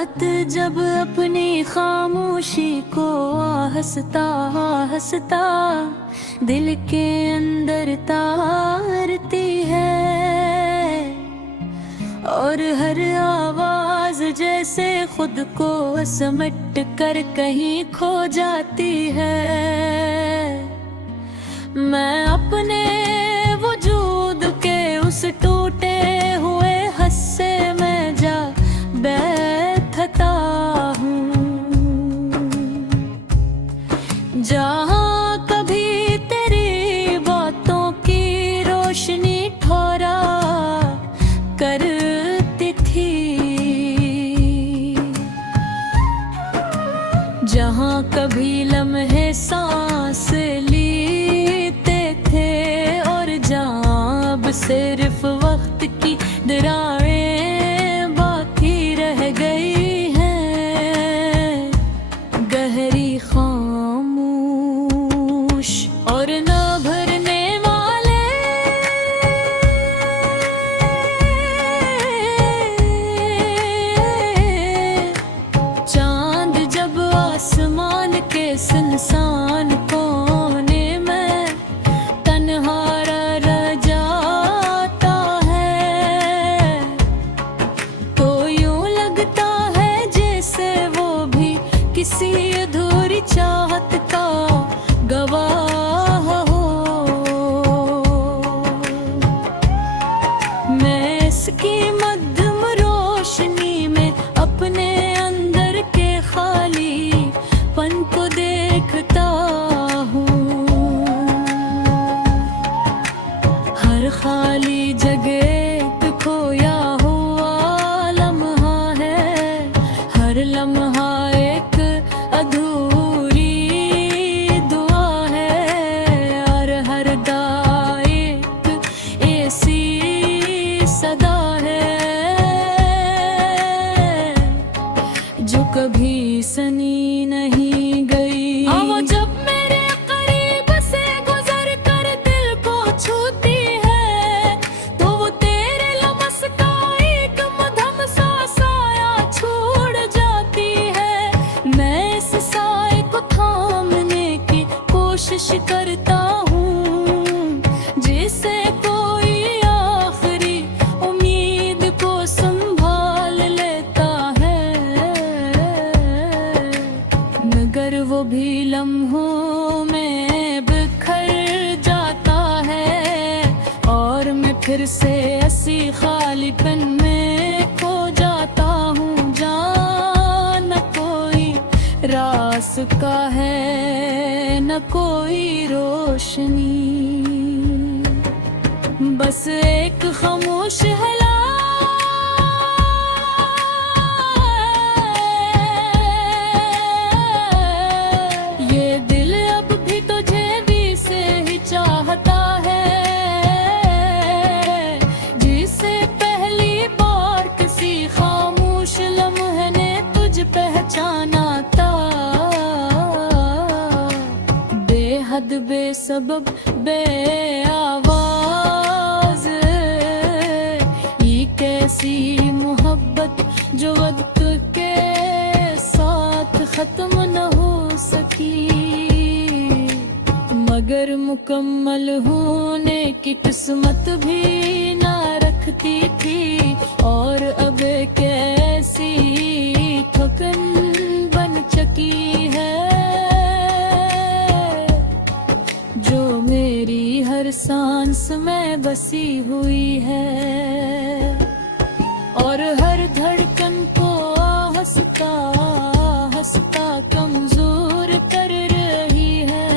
रात जब अपनी खामोशी को हंसता हंसता दिल के अंदर तारती है, और हर आवाज जैसे खुद को समट कर कहीं खो जाती है। मैं अपने वजूद के उस टूटे हुए हिस्से में जा बैठता हूँ, जहाँ कभी तेरी बातों की रोशनी ठोरा करती थी, जहाँ कभी लम्हे सांस लेते थे, और जहाँ अब सिर्फ वक्त की दरारें बाकी रह गई हैं, गहरी खामोश और न भरने वाले चांद जब आसमान के सुनसान कोने में तन्हा रह जाता है, तो यूं लगता है जैसे वो भी किसी अधूरी चाहत का गवाह हो। मैं इसकी मध्यम रोशनी में अपने अंदर के खाली पन को देखता हूँ, हर खाली जगह एक खोया हुआ लम्हा है, हर लम्हा एक अधूरी दुआ है, और हर दा एक ऐसी सदा है जो कभी सनी नहीं गई। वो जब मेरे करीब से गुजर कर दिल को छूती है, तो वो तेरे लमस का एक मधम सा साया छोड़ जाती है। मैं इस साए को थामने की कोशिश करता हूँ, जिसे कोई आखिरी उम्मीद को संभाल लेता है, मगर वो भी लम्हों में बिखर जाता है, और मैं फिर से ऐसी खालीपन में खो जाता हूँ, जहाँ न कोई रास्ता है न कोई रोशनी, बस एक खामोश हला ये दिल अब भी तुझे भी से ही चाहता है, जिसे पहली बार किसी खामोश लम्हे ने तुझ पहचाना था। बेहद बेसबब बेआवाज ये कैसी मोहब्बत जो वक्त के साथ खत्म न हो सकी, मगर मुकम्मल होने की किस्मत भी ना रखती थी, और अब एक ऐसी थकन बन चुकी है जो मेरी हर सांस में बसी हुई है, और हर धड़कन को हंसता हंसता कमजोर कर रही है।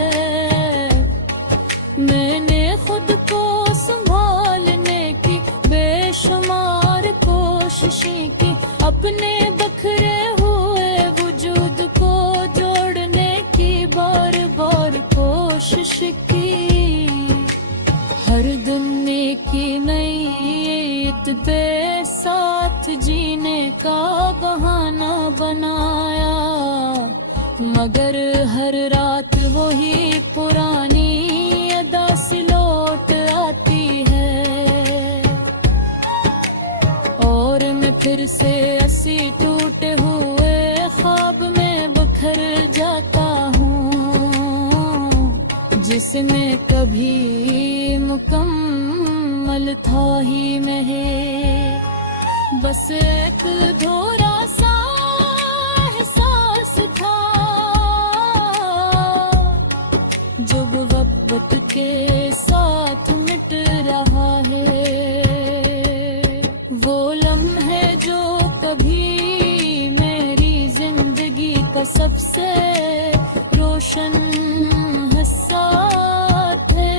मैंने खुद को संभालने की बेशुमार कोशिशें की, अपने बखरे हुए वजूद को जोड़ने की बार बार कोशिश की, हर दिन की नई पे साथ जीने का बहाना बनाया, मगर हर रात वही पुरानी अदा सी लौट आती है, और मैं फिर से ऐसी टूटे हुए जाता हूँ, जिसमें कभी मुकम्मल था ही नहीं, बस एक अधूरा सा एहसास था, जो वक्त के साथ मिट रहा है। वो लम्हे जो कभी मेरी जिंदगी का सबसे रोशन हिस्सा थे,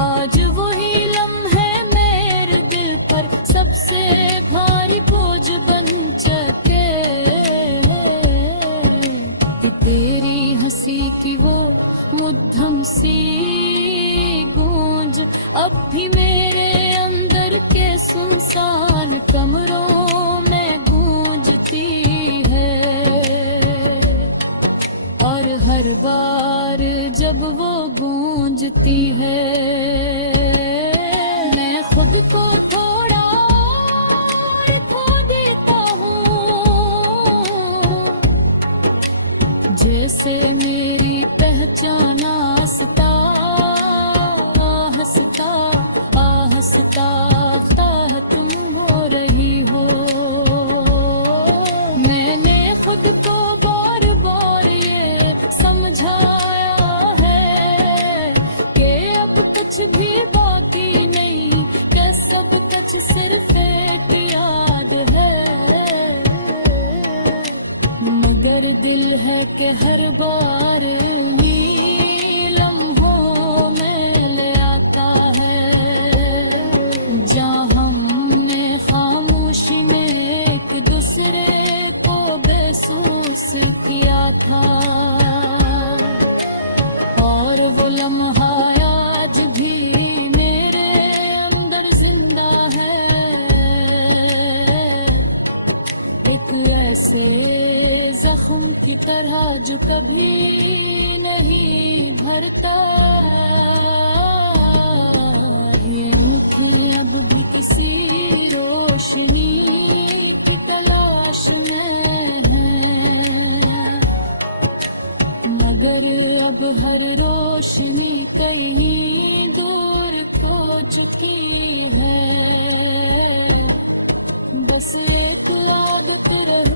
आज वही लम्हे मेरे दिल पर सबसे भारी बोझ बन चुके। कि तेरी हंसी की वो मुद्दम सी गूंज अब भी मेरे अंदर के सुनसान कमरों में गूंजती है, और हर बार जब वो गूंजती है, मैं खुद को थोड़ा और खो देता हूँ, जैसे मेरी पहचान आहिस्ता आहिस्ता आहिस्ता तुम हो रही हो। मैंने खुद को बार बार ये समझाया है कि अब कुछ भी बाकी नहीं, कि सब कुछ सिर्फ एक याद है, मगर दिल है कि हर बार ही लम्हों में ले आता है, जहाँ हमने खामोशी में एक दूसरे को महसूस किया था, और वो लम्हा आज भी मेरे अंदर जिंदा है, एक ऐसे जख्म की तरह जो कभी नहीं भरता। ये आँखें अब भी किसी रोशनी की तलाश में हैं, मगर अब हर रोशनी कहीं दूर खो चुकी है, बस एक आदत रह